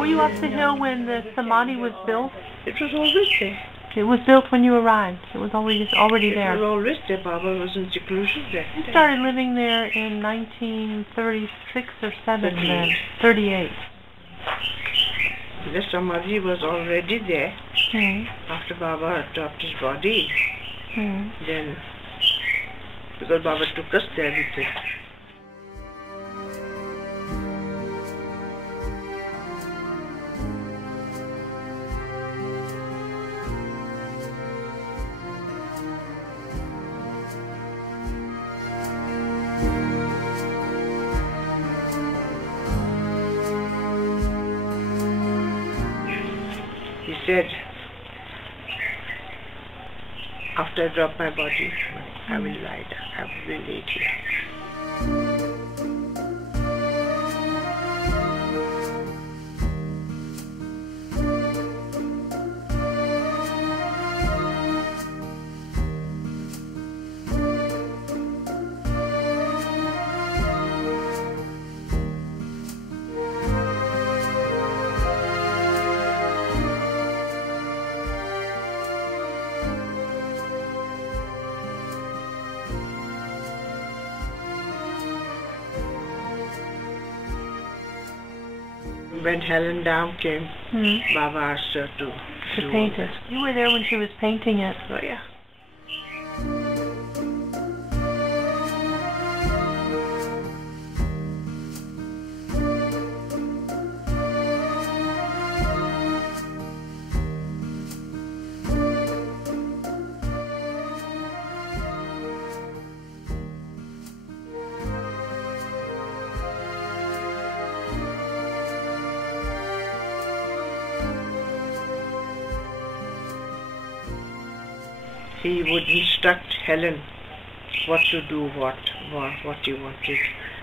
Were you up the hill when the Samadhi was built? It was always there. It was built when you arrived. It was already there. It was always there. Baba was in seclusion there. You started living there in 1936 or 7 then. 38. The Samadhi was already there after Baba dropped his body. Then, because Baba took us there with him. He said, after I drop my body, I will lie down, I will lay here. When Helen Down came, Baba asked her to paint it. You were there when she was painting it. Oh, yeah. He would instruct Helen what to do, what he wanted.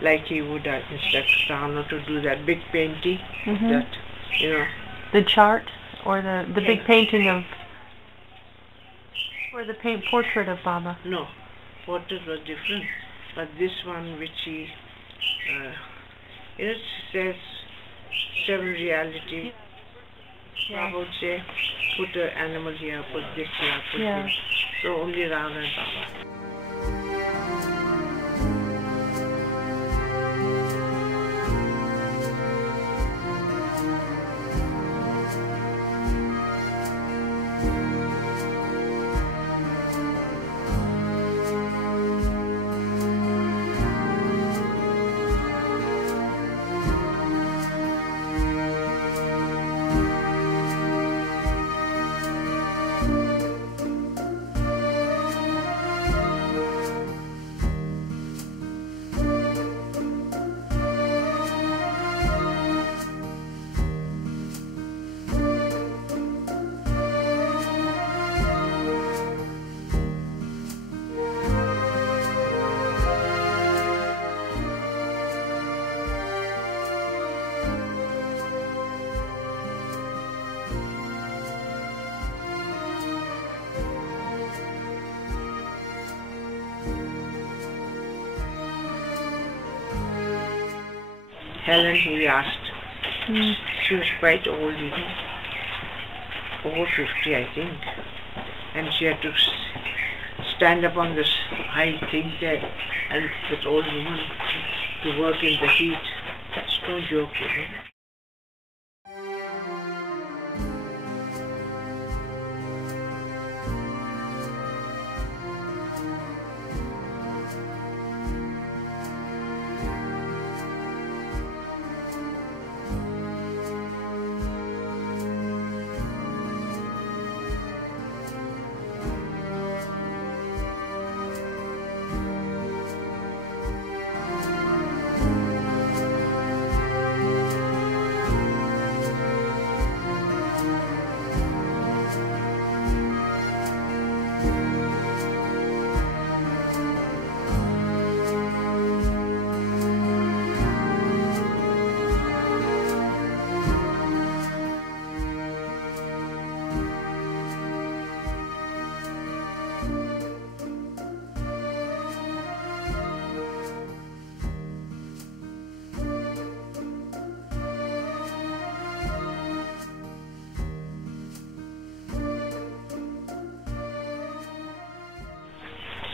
Like he would instruct Rana to do that big painting, that, you know. The chart, or the big painting of, or the portrait of Baba? No, portrait was different. But this one which he, it says 7 reality. Baba would say, put an animal here, put this here, put this. So only Rama and Baba. Helen, he asked. She was quite old, you know, over 50, I think, and she had to stand up on this high thing there, and this old woman to work in the heat. That's no joke, you know.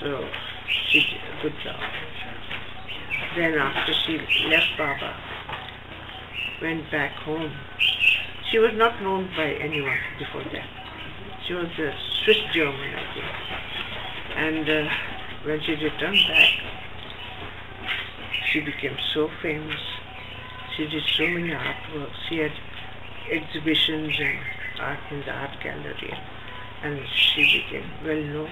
So she did a good job. Then after she left Baba, went back home. She was not known by anyone before that. She was a Swiss German, I think. And when she returned back, she became so famous. She did so many artworks. She had exhibitions and art in the art gallery, and she became well known.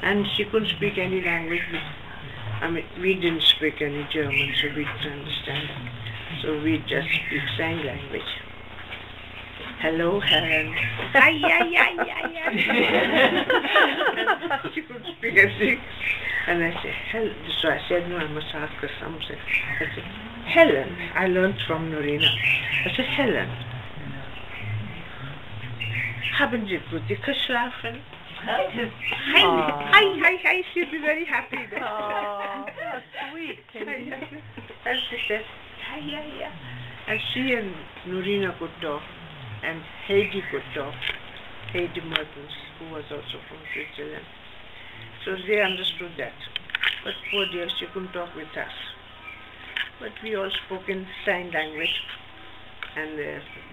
And she couldn't speak any language. I mean, we didn't speak any German, so we didn't understand. So we just speak sign language. Hello, Helen. Ay, ay, ay, ay, ay. She couldn't speak anything. And I said, Helen. So I said, no, I must ask her something. I said, Helen. I learned from Norina. I said, Helen. Haben Sie gut geschlafen? Hi, she'll be very happy. Oh, that's sweet. And she said, yeah. And she and Norina could talk, and Heidi could talk. Heidi Mertens, who was also from Switzerland. So they understood that. But poor dear, she couldn't talk with us. But we all spoke in sign language, and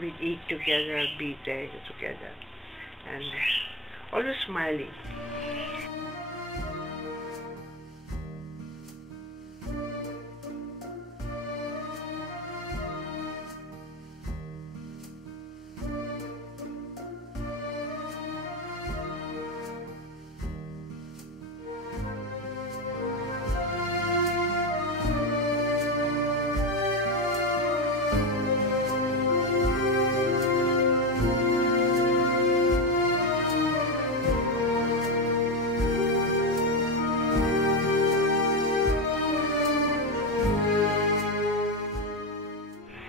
we'd eat together, be there together, and always smiling.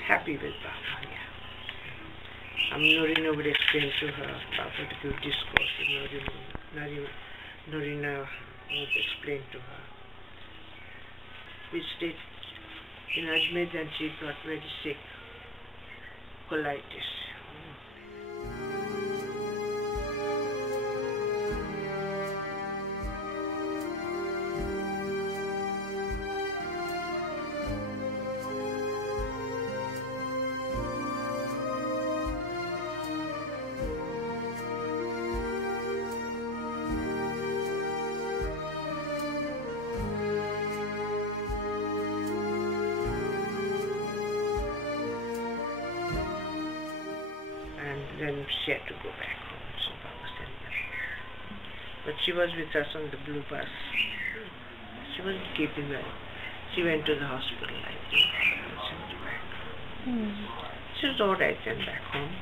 Happy with Baba, yeah. Norina would explain to her, Baba would give discourse, Norina would explain to her. We stayed in Ajmer, and she got very sick, colitis. Then she had to go back home, so Baba sent her. But she was with us on the blue bus. She wasn't keeping well. She went to the hospital, I think, and sent her back. She was alright then back home.